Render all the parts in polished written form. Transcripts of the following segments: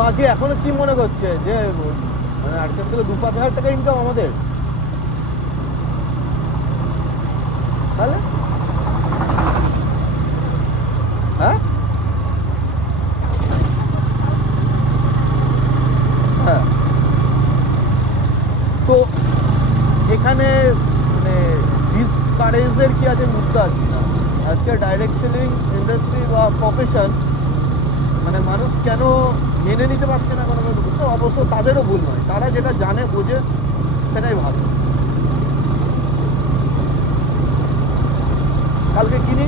মাঝে এখনো কি মনে করছে যে মানে আর্টসেম থেকে 2-5 হাজার টাকা ইনকাম আমাদের, তাহলে হ্যাঁ হ্যাঁ। তো এখানে মানে ডিসকারেজের কি আছে বুঝতে পারছি না। আজকে ডাইরেক্ট সেলিং ইন্ডাস্ট্রি বা প্রফেশন মানে মানুষ কেন মেনে নিতে পারছে না কোনো তো অবশ্য তাদেরও ভুল নয়, তারা যেটা জানে বোঝে সেটাই ভালো। কালকে কিনি,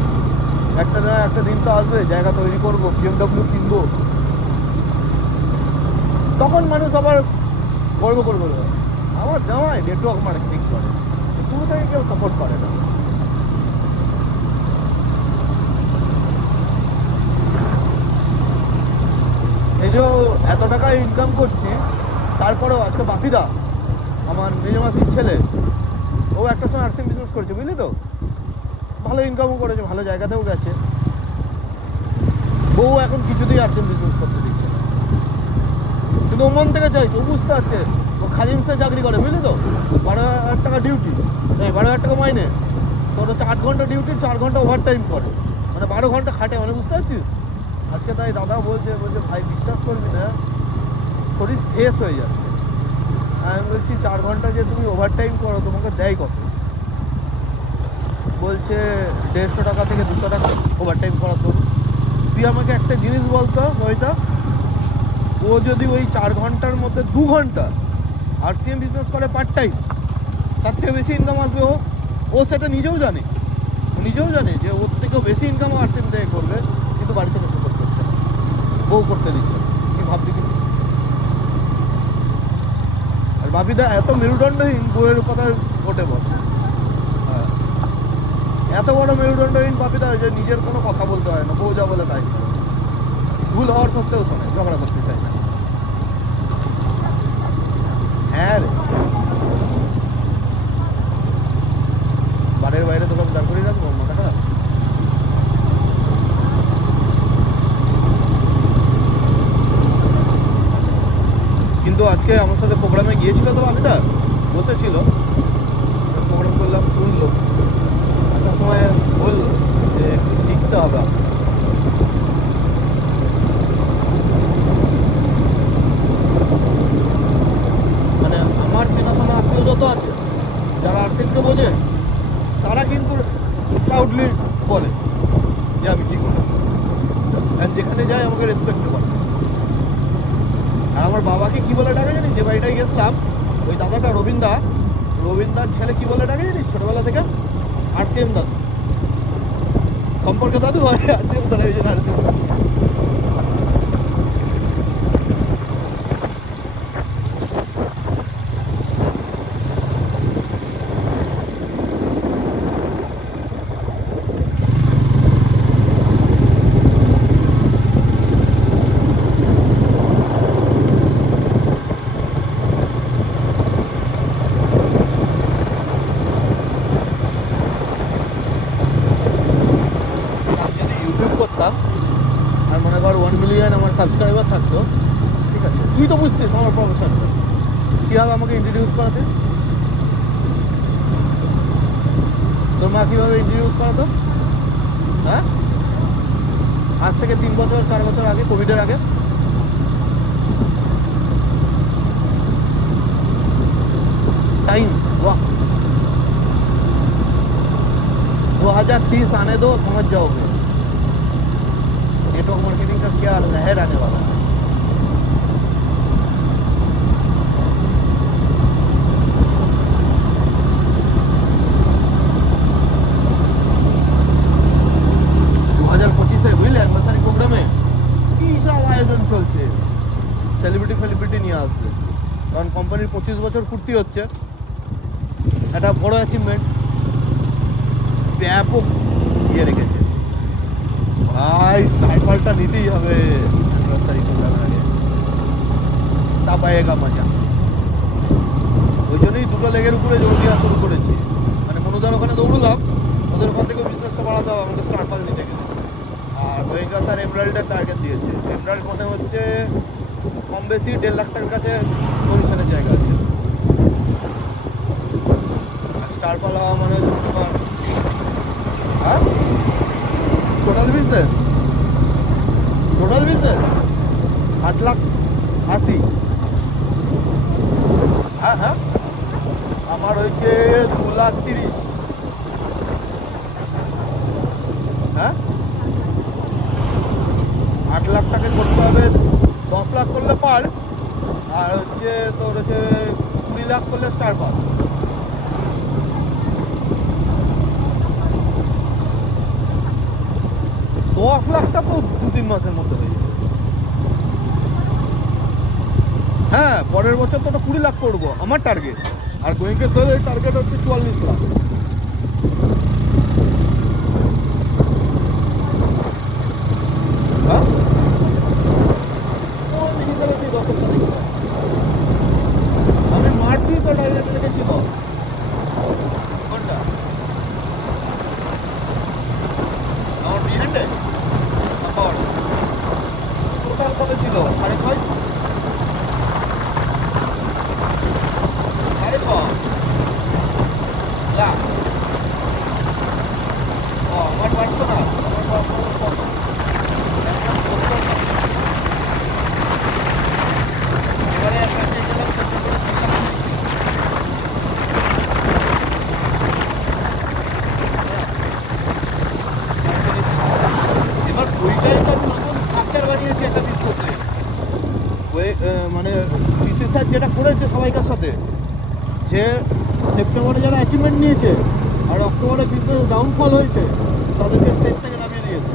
একটা দিন তো আসবে জায়গা তৈরি করবো, BMW কিনবো, তখন মানুষ আবার গর্ব করবে আমার জামাই নেটওয়ার্ক মার্কেটিং করে। শুরু থেকে কেউ সাপোর্ট করে না। এই যে এত টাকা ইনকাম করছি, তারপরেও আজকে বাপিদা আমার মেজমাসির ছেলে, ও একটা সময় আর্টসিং বিজনেস করেছে বুঝলি তো, ভালো ইনকামও করেছে, ভালো জায়গাতেও গেছে। বউ এখন কিছুতেই আর্টসিং বিজনেস করতে দিচ্ছে না, কিন্তু ও মন থেকে চাইছে, ও বুঝতে পারছে। ও খাদিমসে চাকরি করে বুঝলি তো, 12,000 টাকা ডিউটি, 12,000 টাকা মাইনে, তোর হচ্ছে 8 ঘন্টা ডিউটি, 4 ঘন্টা ওভার টাইম করে, মানে 12 ঘন্টা খাটে, মানে বুঝতে পারছিস। আজকে তাই দাদা বলছে ভাই বিশ্বাস করবি না, শরীর শেষ হয়ে যাচ্ছে। আমি বলছি 4 ঘন্টা যে তুমি ওভার টাইম করো তোমাকে দেয় কত? বলছে 150 টাকা থেকে 200 টাকা ওভার টাইম করার জন্য। তুই আমাকে একটা জিনিস বলতো ওইটা, ও যদি ওই 4 ঘন্টার মধ্যে 2 ঘন্টা আরসিএম বিজনেস করে পার্ট টাইম, তার থেকে বেশি ইনকাম আসবে। ও সেটা নিজেও জানে যে ওর থেকেও বেশি ইনকাম আরসিএম থেকে করবে, কিন্তু বাড়ি থেকে সাপোর্ট করছে না, বউ করতে দিচ্ছে না। কি ভাবছি কিন্তু। আর বাপিদা এত মেরুদণ্ডহীন, বউয়ের কথা ওঠে বসে। হ্যাঁ, এত বড় মেরুদণ্ডহীন বাপিদা যে নিজের কোনো কথা বলতে হয় না, বউ যা বলে তাই, ভুল হওয়ার সত্ত্বেও শোনে, ঝগড়া করতে চায় না। হ্যাঁ রে, বাড়ির বাইরে তোকে দাঁড় করিয়ে রাখবো মাথাটা। কিন্তু আজকে আমার সাথে প্রোগ্রামে গিয়েছিল তো বাপিদা, বসেছিল, প্রোগ্রাম করলাম, শুনলো, আসার সময় বললো যে একটু শিখতে হবে। মানে আমার চেনাশোনা আত্মীয় যত আছে যারা আর্টসিংকে বোঝে, তারা কিন্তু প্রাউডলি বলে যে আমি ঠিক করি, আর যেখানে যাই আমাকে রেসপেক্ট করে। আর আমার বাবাকে কি বলে ডাকে জানিস? যে বাড়িটায় গেছিলাম, ওই দাদাটা রবীন্দার ছেলে কি বলে ডাকে জানিস ছোটবেলা থেকে? আরসিএম দাদু, সম্পর্কে দাদু হয়, আরসিএম দাদু, এই জন্য আরসিএম দাদু। আর মনে কর 1 মিলিয়ন আমার সাবস্ক্রাইবার থাকতো, ঠিক আছে, তুই তো বুঝতিস আমার প্রফেশন কীভাবে আমাকে ইন্ট্রোডিউস করাতে, তোর মা কীভাবে ইন্ট্রোডিউস করাতো? হ্যাঁ, আজ থেকে 3-4 বছর আগে, কোভিডের আগে। टाइम वाह, 2030 आने दो, समझ जाओगे नेटवर्क मार्केटिंग का क्या लहर आने वाला है। বুঝলে অ্যানিভার্সারি প্রোগ্রামে কি সব আয়োজন চলছে, সেলিব্রিটি নিয়ে আসবে, কারণ কোম্পানির 25 বছর পূর্তি হচ্ছে, একটা বড় অ্যাচিভমেন্ট, ব্যাপক ইয়ে রেখেছে ভাই, সাইকেলটা নিতেই হবে অ্যানিভার্সারি প্রোগ্রামের আগে, তা পায়েগা মজা। ওই জন্যই দুটো লেগের উপরে জোর দেওয়া শুরু করেছি। মানে মনুদার ওখানে দৌড়লাম, ওদের ওখান থেকে বিজনেসটা বাড়াতে হবে, আমাকে স্টার পাস দিতে গেছে। আর গোয়েঙ্কা স্যার এমরাল্ডের টার্গেট দিয়েছে। এমরাল্ড মানে হচ্ছে কম বেশি 1.5 লাখ টাকার কাছে কমিশনের জায়গা আছে। আর স্টার পাল হওয়া মানে মনে কর, হ্যাঁ টোটাল বিজনেস 8,80,000। হ্যাঁ হ্যাঁ, আমার হয়েছে 2,30,000। হ্যাঁ 8 লাখ টাকা করতে হবে, 10 লাখ করলে পাল, আর হচ্ছে তোর হচ্ছে 20 লাখ করলে স্টার পাল। $10 লাখটা তো 2-3 মাসের মধ্যে হয়ে যাবে। হ্যাঁ পরের বছর তো 20 লাখ করবো আমার টার্গেট, আর গোয়েঙ্কের স্যারের টার্গেট হচ্ছে 44 লাখ। হ্যাঁ আমি মারছি তো টার্গেট রেখেছি তো। কোনটা আমার বিহান্ডে টোটাল কত ছিল? 6.5 লাখ। ও আমার পার্সোনাল এবারে একটা সেই গেলাম 2 লাখ। এবার ওইটাই তো আমি নতুন স্ট্রাকচার বানিয়েছি একটা বিজনেসে। মানে বিশেষার যেটা করেছে সবাইকার সাথে, যে সেপ্টেম্বরে যারা অ্যাচিভমেন্ট নিয়েছে আর অক্টোবরে বিজনেস ডাউনফল হয়েছে তাদেরকে স্টেজ থেকে নামিয়ে দিয়েছে।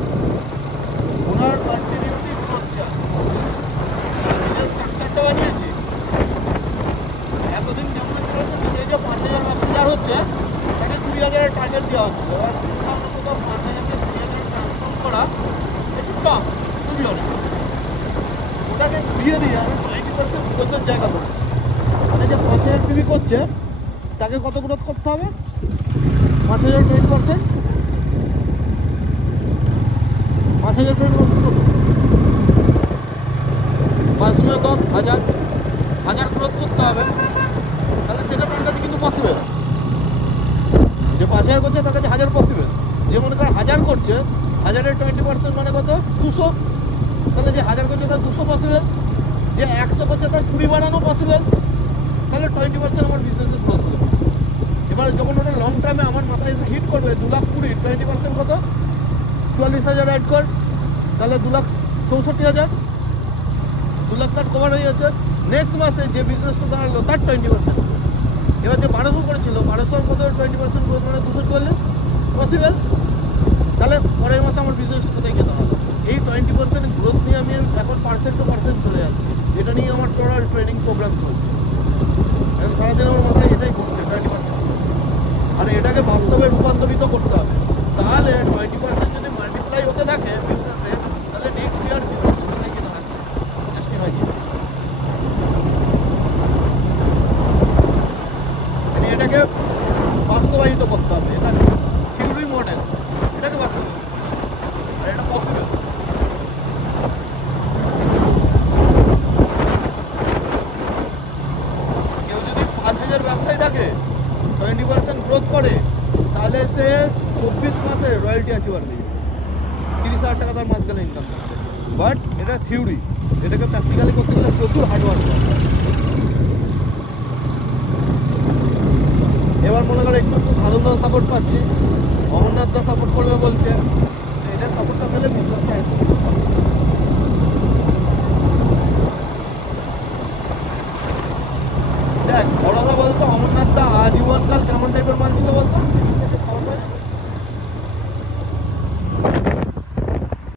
ওনার কন্টিনিউটি খরচা যে স্ট্রাকচারটা বানিয়েছি এতদিন কেমন ছিল, এই যে 5,000 ব্যবসা হচ্ছে তাকে 20,000 টার্গেট দেওয়া হচ্ছে। এবার কোথাও 5,000কে 20,000 ট্রান্সফর্ম করা একটু টাফ, তুমিও না ওটাকে ঘুরিয়ে দিয়ে আমি 90% গ্রোথের জায়গা ধরেছি। মানে যে 5,000 পিবি করছে তাকে কত গ্রোথ করতে হবে? 5,000 20%, 5,000 20% 5,000 গ্রোথ করতে হবে। তাহলে সেটা তার কাছে কিন্তু পসিবল। যে 5,000 করছে তার কাছে 1,000 পসিবল। যে মনে করেন 1,000 করছে, 1,000-এর 20% মানে কত? 200। তাহলে যে 1,000 করছে তার 200 পসিবল। যে 100 করছে তার 20 বাড়ানো পসিবল। তাহলে 20% আমার বিজনেসের গ্রোথ হবে। এবার যখন ওটা লং টার্মে আমার মাথায় এসে হিট করবে 2,20,000, 20% কত? 44,000 অ্যাড কর, তাহলে 2,64,000, 2,60,000 কভার হয়ে যাচ্ছে। নেক্সট মাসে যে বিজনেসটা দাঁড়ালো তার 20%। এবার যে 1200 করেছিল 1200 কত 20% গ্রোথ মানে 240 পসিবল। তাহলে পরের মাসে আমার বিজনেসটা কোথায় গিয়ে দাঁড়ালো? এই 20% গ্রোথ নিয়ে আমি এখন পার্সেন্ট টু পার্সেন্ট চলে যাচ্ছি। এটা নিয়ে আমার টোটাল ট্রেনিং প্রোগ্রাম চলছে। এখন সারাদিন আমার মাথায় এটাই ঘুরছে 20%। আর এটাকে বাস্তবে রূপান্তরিত করতে হবে। তাহলে 20% যদি মাল্টিপ্লাই হতে থাকে বিজনেসে, তাহলে নেক্সট ইয়ার বিজনেসটা কোথায় গিয়ে দাঁড়াচ্ছে? এটাকে বাস্তবায়িত করতে হবে। এটা থিওরি মডেল, এটাকে বাস্তবায়িত করতে হবে। আর এটা পসিবল। কেউ যদি 5,000 ব্যবসায়ী থাকে 20% গ্রোথ করে, তাহলে সে 24 মাসে রয়্যালটি অ্যাচিভার হয়ে যাবে। 30,000 টাকা তার মাস গেলে ইনকাম করতে। বাট এটা থিওরি, এটাকে প্র্যাকটিক্যালি করতে গেলে প্রচুর হার্ডওয়ার্ক দরকার। এবার মনে করে একটু সাধন দা সাপোর্ট পাচ্ছি, অমরনাথ দা সাপোর্ট করবে বলছে, এটা সাপোর্টটা পেলে বিজনেসটা একটু দেখ। বড় কথা বলতো, অমরনাথ দা আজীবনকাল কেমন টাইপের মানছিল বলতো?